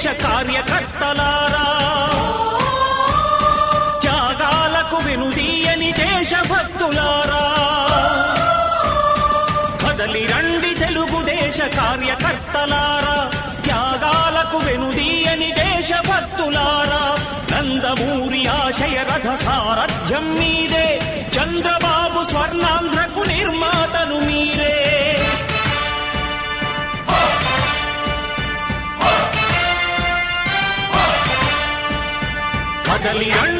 దేశ కార్యకర్తలారా. త్యాగాలకు వెనుదీయని దేశభక్తులారా. కదలి రండి తెలుగుదేశ కార్యకర్తలారా. త్యాగాలకు వెనుదీయని దేశభక్తులారా. నందమూరి ఆశయ రథ సారథ్యం మీదే. చంద్రబాబు స్వర్ణాంధ్రకు నిర్మాతను మీ కదలి రండి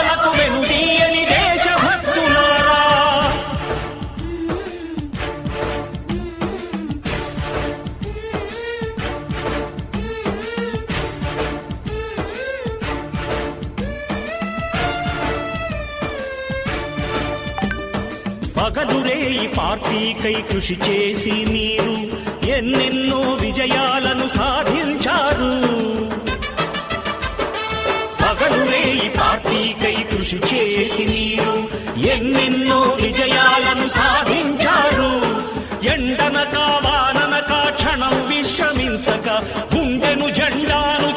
పార్టీకై కృషి చేసి మీరు ఎన్నెన్నో విజయాలను సాధించారు. పగలురే ఈ పార్టీకై కృషి చేసి మీరు ఎన్నెన్నో విజయాలను సాధించారు. ఎండనక వాననక క్షణం విశ్రమించక గుండెను జెండాను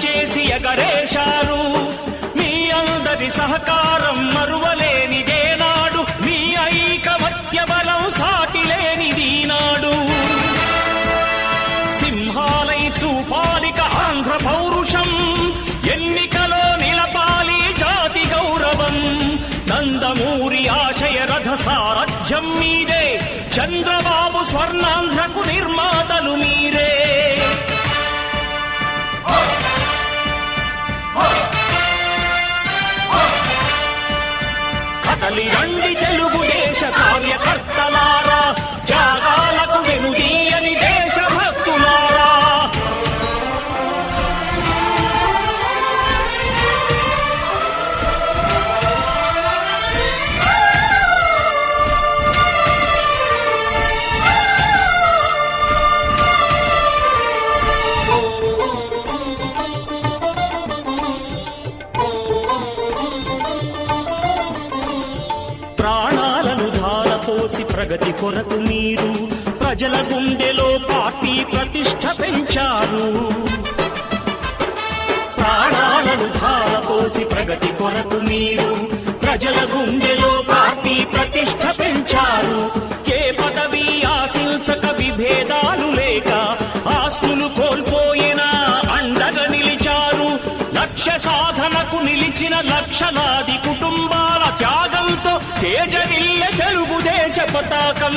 పెంచారు ప్రాణాలను ధారపోసి ప్రగతి కొరకు మీరు ప్రజల గుండెలో పార్టీ ప్రతిష్ట పెంచారు. ఏ పదవి ఆశించక విభేదాలు లేక ఆస్తులు కోల్పోయినా అండగా నిలిచారు. లక్ష్య సాధనకు నిలిచిన లక్షలాది కుటుంబాల త్యాగంతో తేజరిల్లె తెలుగుదేశ పతాకం.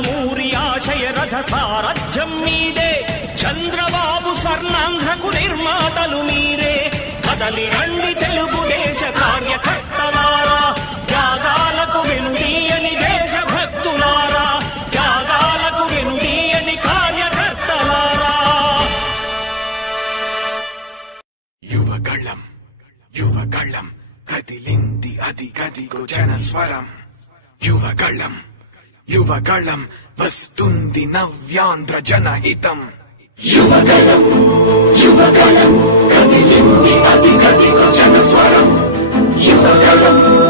నందమూరి ఆశయ రథ సారథ్యం మీదే. చంద్రబాబు స్వర్ణాంధ్రకు నిర్మాతలు మీరే. కదలి రండి తెలుగుదేశ కార్యకర్తలారా. త్యాగాలకు వెనుదీయని దేశభక్తులారా. త్యాగాలకు వెనుదీయని కార్యకర్తలారా. యువకళ్ళం యువకళ్ళం కదిలింది అది గదిగో జనస్వరం. యువకళ్ళం యువగళం వస్తుంది నవ్యాంధ్ర జనహితం. యువగళం యువగళం కదిలింది అది గదిగో జనస్వరం. యువగళం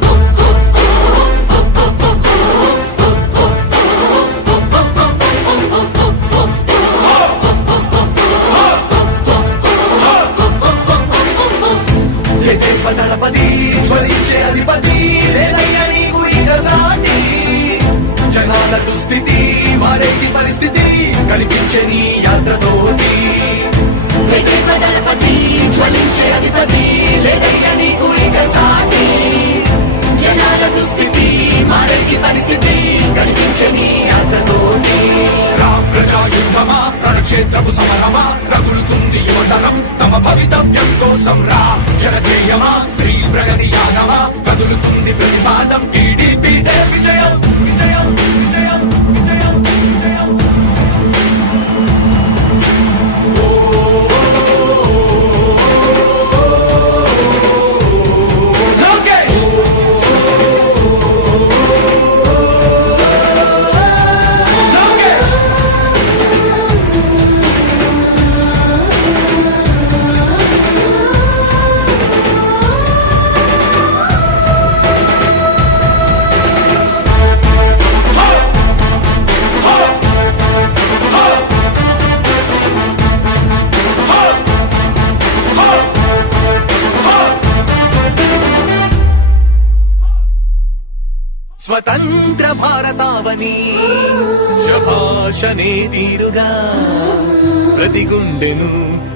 ప్రతి గుండెను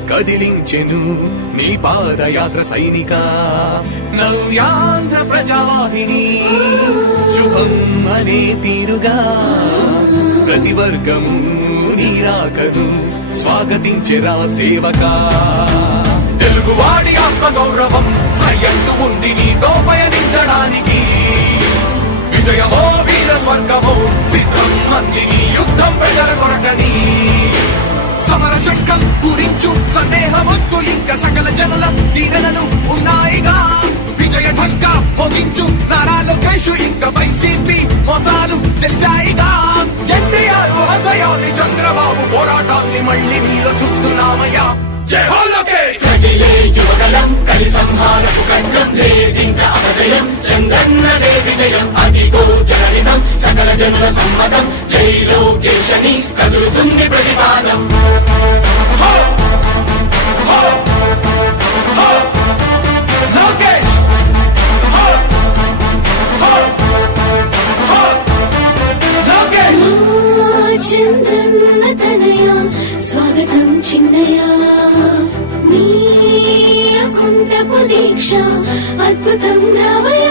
కదిలించెను నీ పాదయాత్ర సైనిక నవ్యాంధ్ర ప్రజావాహిని. శుభం అనే తీరుగా ప్రతి వర్గము నీరాకను స్వాగతించెరా సేవక. తెలుగువాడి ఆత్మ గౌరవం సయ్యందు ఉంది నీతో పయనించడానికి విజయమో వీర స్వర్గమో సిద్ధం మందిని యుద్ధం ప్రజల కొరకని. సమర శంఖం పూరించు సందేహమొద్దు ఇంకా సకల జనుల దీవెనలు ఉన్నాయిగా. విజయ ఢంకా మోగించు నారా లోకేష్ ఇంకా వైసీపీ మోసాలు తెలిసాయిగా. ఎన్టీఆర్ ఆశయాల్ని చంద్రబాబు పోరాటాల్ని మళ్ళీ మీలో చూస్తున్నామయ్యా. జై హో లోకేష్! కదిలే యువగలం కలి సంహారపు ఖండం లేదింక అపజయం చంద్రన్నదే విజయం అదిగో జనహితం సకల సమ్మతం జై లోకేశని కదులుతుంది ప్రతిపాదం. లోకేష్ స్వాగతం చిన్నయా. నీ అకుంఠపు దీక్ష అద్భుతం రావయ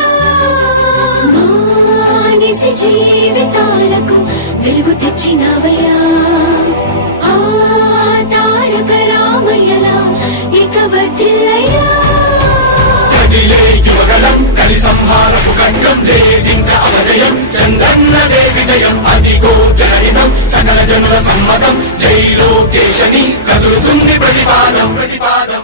చేసి జీవితాలకు వెలుగు తెచ్చినవయ్యా. ఆ తారక రామయ్యలా ఇక వదిలయ్యా యువగలం కలి సంహారపు ఖండం లేదింక అవజయం చంద్రన్నదే విజయం అదిగో జనహితం సకల జనుల సమ్మతం జైలో కేశని కదులుతుంది ప్రతిపాదం ప్రతిపాదం.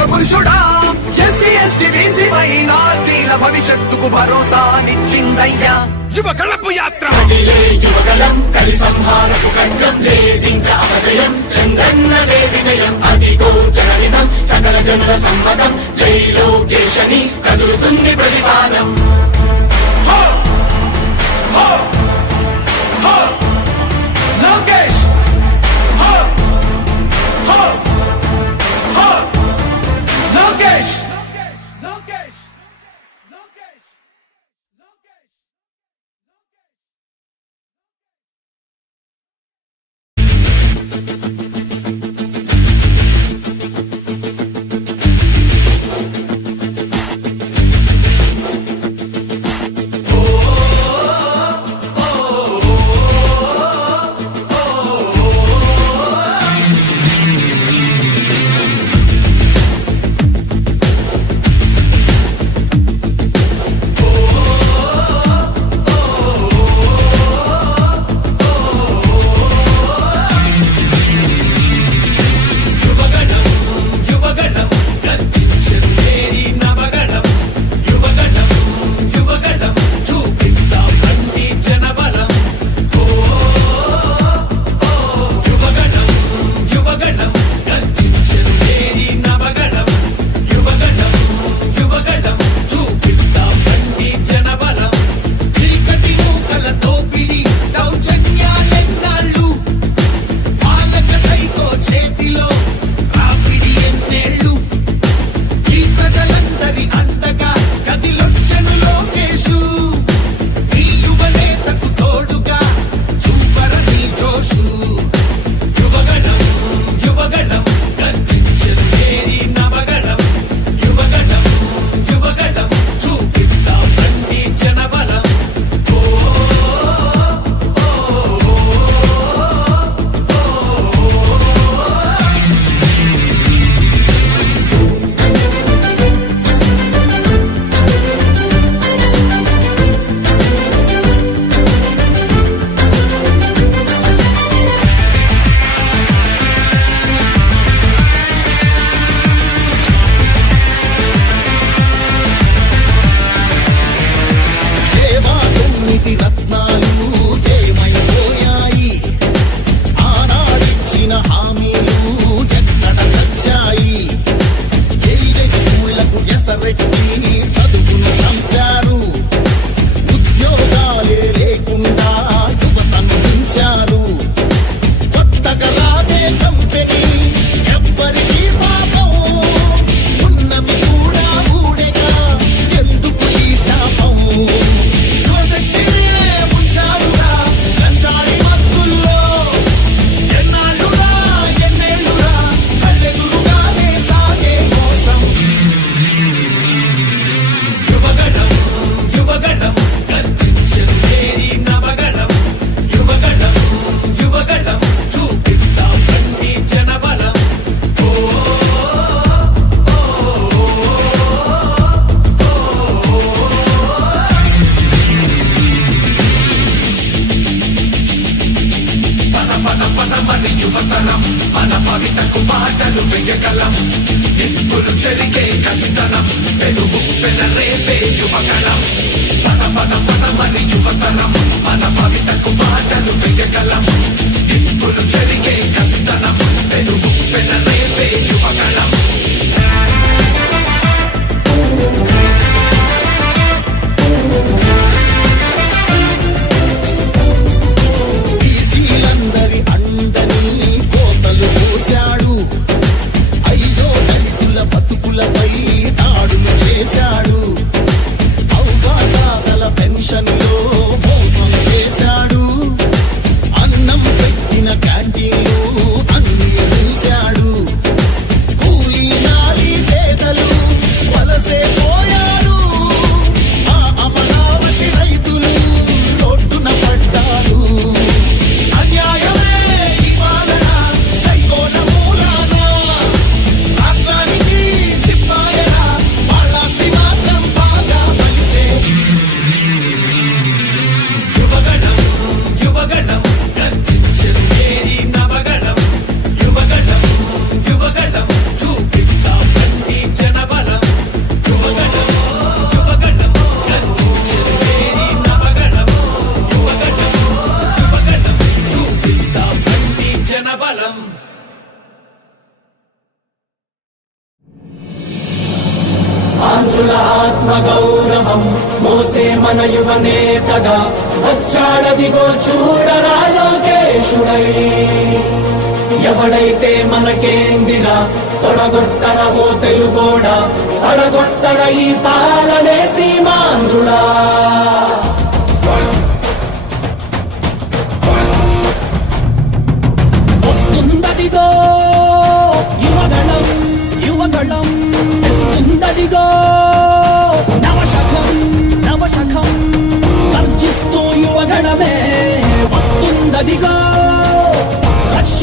విశ్వ పురుషుడా ఎస్సీ ఎస్టీ బీసీ మైనార్టీల భవిష్యత్తుకు భరోసా నిచ్చిందయ్యా. యువకళపు యాత్ర. యువగలం కలి సంహారపు ఖండం లేదింక అపజయం చంద్రన్నదే విజయం అదిగో జనరితం సకల జనుల సమ్మతం జై లోకేశని కదులుతుంది ప్రతిపాదం. హో!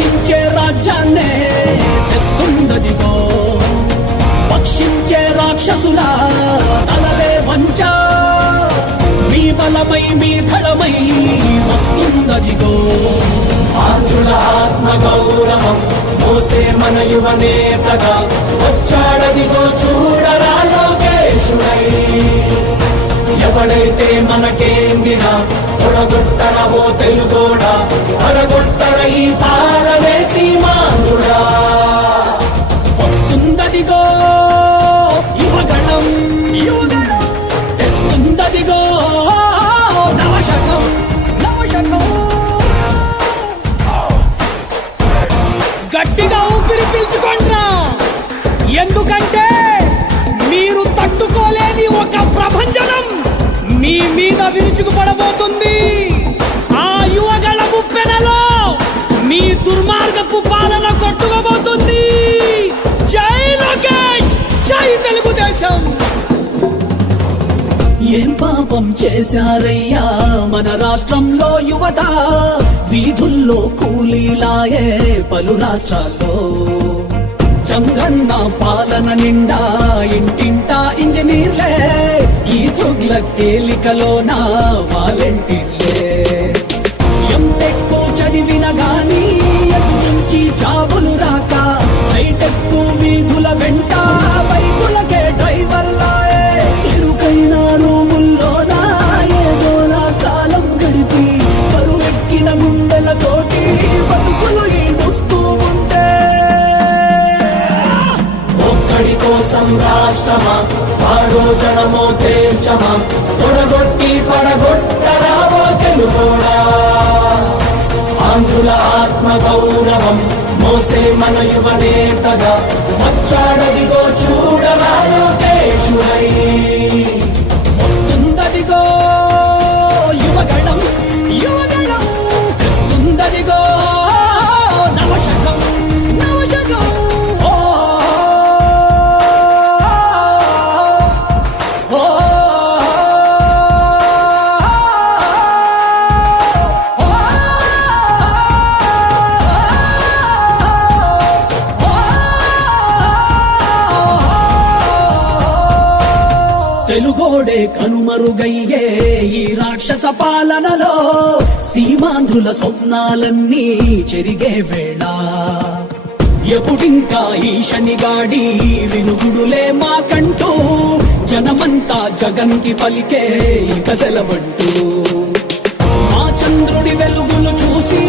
పక్షించే రాజ్యాన్నే తెస్తుందదిగో. పక్షించే రాక్షసుల తలలే వంచ. మీ బలమై మీ ధళమై వస్తుందదిగో. ఆంధ్రుల ఆత్మ గౌరవం మోసే మన యువ నేతగా వచ్చాడదిగో చూడరా లోకేశుడై. ఎవడైతే మనకేందిరా? తొడగొట్టర ఓ తెలుగోడా? పొడగొట్టర ఈ పాలనే సీమాంధ్రుడా చేశారయ్యా మన రాష్ట్రంలో యువత వీధుల్లో కూలీలాయే పలు రాష్ట్రాల్లో. చంగన్న పాలన నిండా ఇంటింటా ఇంజనీర్లే ఈ తుగ్లక్ నా వాలంటీర్లే. ఎంతెక్కు చదివిన గాని ఎటు నుంచి జాబులు రాక హైటెక్కు వీధుల వాడో జనమో తేల్చమా? తొడగొట్టి పడగొట్టరావో తెలుగోడా? ఆంధ్రుల ఆత్మ గౌరవం మోసే మన యువ నేతగా వచ్చాడదిగో చూడరాదో. కనుమరుగయ్యే ఈ రాక్షస పాలనలో సీమాంధ్రుల స్వప్నాలన్నీ చెరిగే వేళ. ఎప్పుడింకా ఈ శనిగాడి వినుగుడులే మాకంటూ జనమంతా జగన్కి పలికే ఇక సెలవంటూ. మా చంద్రుడి వెలుగులు చూసి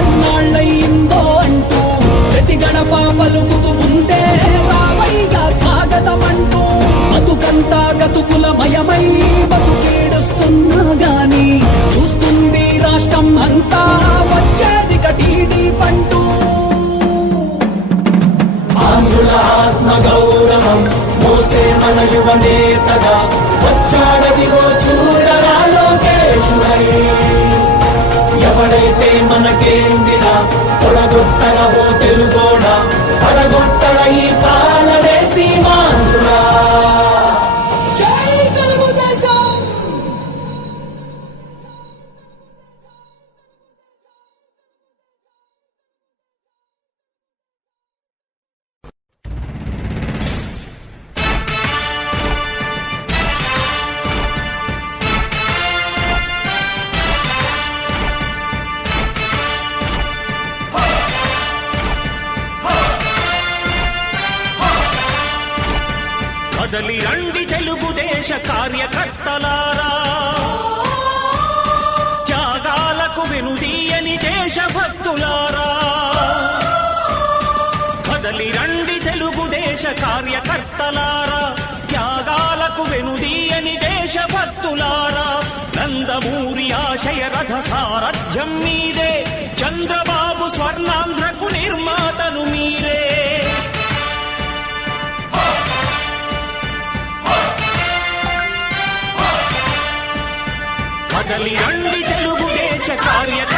ఎన్నాళ్ళయిందో అంటూ ప్రతి గడప పలుకుతూ బతుకంతా గతుకులమయమై బతుకేడుస్తున్నా గాని చూస్తుంది రాష్ట్రం అంతా వచ్చేది కటీడి పంటూ. ఆంధ్రుల ఆత్మ గౌరవం మోసే మన యువ నేతగా వచ్చాడదిగో చూడరా లోకేశుడై. ఎవడైతే మనకేందిరా పొడగొట్టరవో తెలుగోడా పడగొట్టర ఈ పాలనే సీమాంధ్రుడా నందమూరి ఆశయ రథ సారథ్యం మీదే. చంద్రబాబు స్వర్ణాంధ్రకు నిర్మాతను మీరే. కదలి రండి తెలుగుదేశ కార్యక్రమం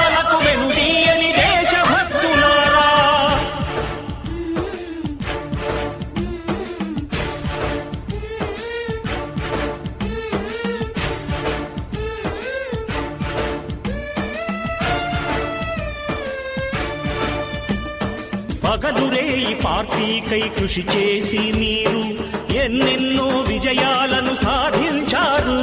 పగలురే ఈ పార్టీకై కృషి చేసి మీరు ఎన్నెన్నో విజయాలను సాధించారు.